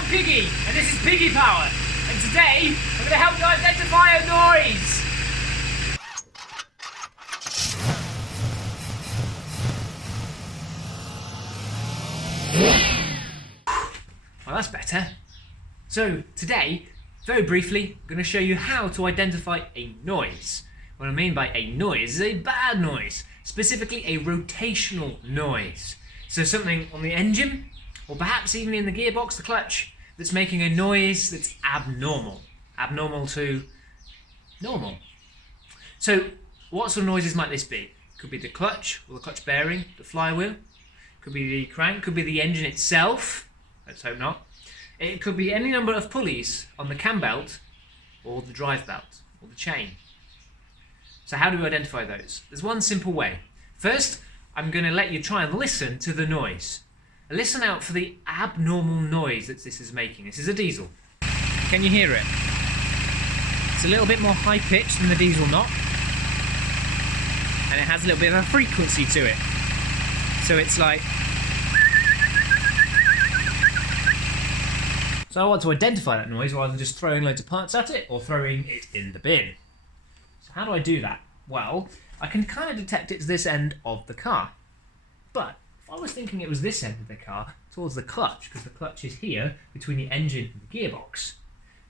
I'm Piggy, and this is Piggy Power. And today, I'm going to help you identify a noise. Well, that's better. So today, very briefly, I'm going to show you how to identify a noise. What I mean by a noise is a bad noise, specifically a rotational noise. So something on the engine, or perhaps even in the gearbox, the clutch, that's making a noise that's abnormal. Abnormal to normal. So what sort of noises might this be? Could be the clutch, or the clutch bearing, the flywheel. Could be the crank, could be the engine itself. Let's hope not. It could be any number of pulleys on the cam belt, or the drive belt, or the chain. So how do we identify those? There's one simple way. First, I'm going to let you try and listen to the noise. Listen out for the abnormal noise that this is making. This is a diesel. Can you hear it? It's a little bit more high pitched than the diesel knock, and it has a little bit of a frequency to it. So it's like... So I want to identify that noise rather than just throwing loads of parts at it or throwing it in the bin. So how do I do that? Well, I can kind of detect it's this end of the car. But if I was thinking it was this end of the car, towards the clutch, because the clutch is here between the engine and the gearbox,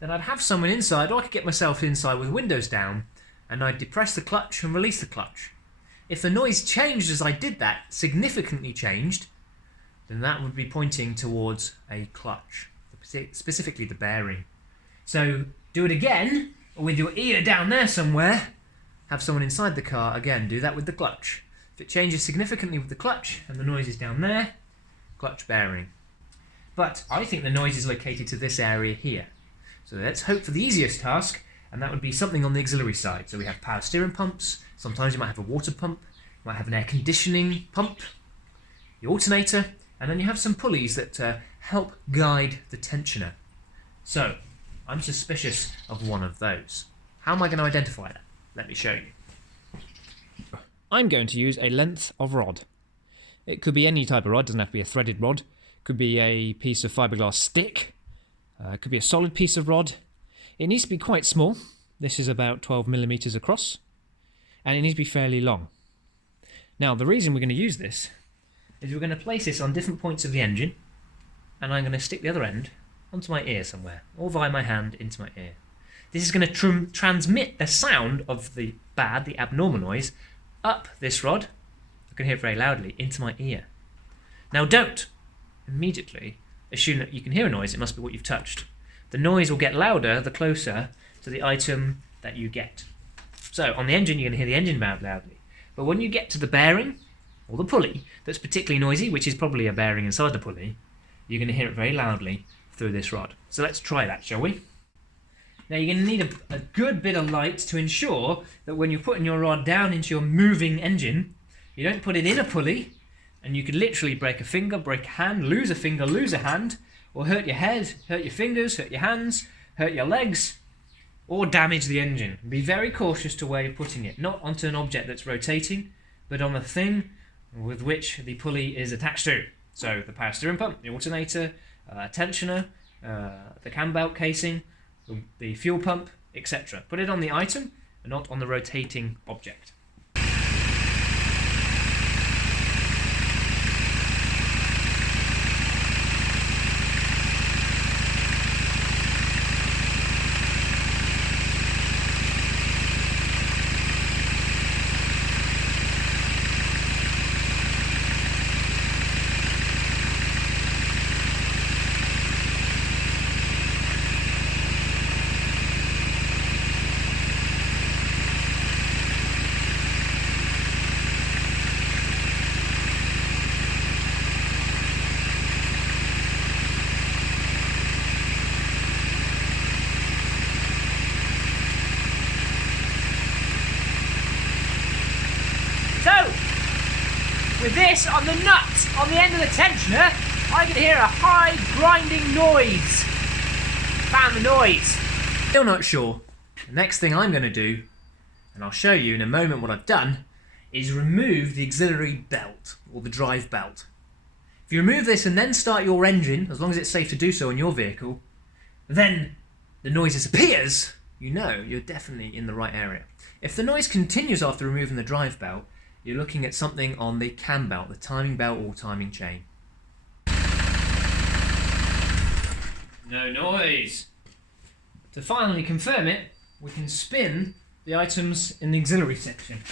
then I'd have someone inside, or I could get myself inside with windows down, and I'd depress the clutch and release the clutch. If the noise changed as I did that, significantly changed, then that would be pointing towards a clutch, specifically the bearing. So do it again, or with your ear down there somewhere, have someone inside the car, again, do that with the clutch. If it changes significantly with the clutch, and the noise is down there, clutch bearing. But I think the noise is located to this area here. So let's hope for the easiest task, and that would be something on the auxiliary side. So we have power steering pumps, sometimes you might have a water pump, you might have an air conditioning pump, the alternator, and then you have some pulleys that help guide the tensioner. So I'm suspicious of one of those. How am I going to identify that? Let me show you. I'm going to use a length of rod. It could be any type of rod, doesn't have to be a threaded rod. It could be a piece of fiberglass stick. It could be a solid piece of rod. It needs to be quite small. This is about 12 millimeters across. And it needs to be fairly long. Now, the reason we're going to use this is we're going to place this on different points of the engine, and I'm going to stick the other end onto my ear somewhere, or via my hand into my ear. This is going to transmit the sound of the abnormal noise, up this rod, I can hear it very loudly, into my ear. Now don't immediately assume that you can hear a noise, it must be what you've touched. The noise will get louder the closer to the item that you get. So on the engine you're going to hear the engine valve loudly, but when you get to the bearing, or the pulley, that's particularly noisy, which is probably a bearing inside the pulley, you're going to hear it very loudly through this rod. So let's try that, shall we? Now you're going to need a good bit of light to ensure that when you're putting your rod down into your moving engine, you don't put it in a pulley, and you could literally break a finger, break a hand, lose a finger, lose a hand, or hurt your head, hurt your fingers, hurt your hands, hurt your legs, or damage the engine. Be very cautious to where you're putting it, not onto an object that's rotating, but on the thing with which the pulley is attached to. So the power steering pump, the alternator, tensioner, the cam belt casing, the fuel pump, etc. Put it on the item and not on the rotating object. With this on the nut on the end of the tensioner, I can hear a high grinding noise. Found the noise. Still not sure. The next thing I'm going to do, and I'll show you in a moment what I've done, is remove the auxiliary belt, or the drive belt. If you remove this and then start your engine, as long as it's safe to do so on your vehicle, then the noise disappears, you know you're definitely in the right area. If the noise continues after removing the drive belt, you're looking at something on the cam belt, the timing belt or timing chain. No noise. To finally confirm it, we can spin the items in the auxiliary section.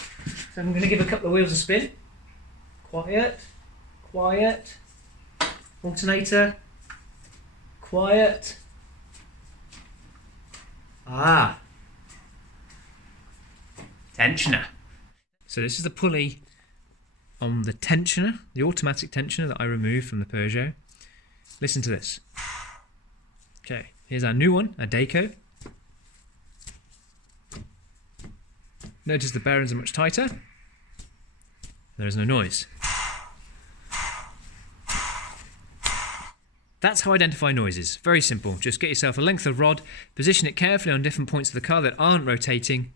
So I'm going to give a couple of wheels a spin. Quiet, quiet, alternator, quiet. Ah, tensioner. So this is the pulley on the tensioner, the automatic tensioner that I removed from the Peugeot. Listen to this. Okay, here's our new one, a Daco. Notice the bearings are much tighter. There is no noise. That's how I identify noises. Very simple. Just get yourself a length of rod, position it carefully on different points of the car that aren't rotating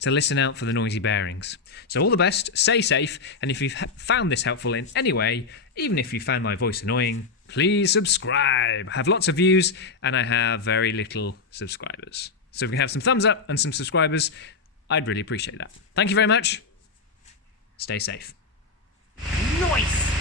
to listen out for the noisy bearings. So all the best, stay safe, and if you've found this helpful in any way, even if you found my voice annoying, please subscribe. I have lots of views and I have very little subscribers. So if we have some thumbs up and some subscribers, I'd really appreciate that. Thank you very much. Stay safe. Nice!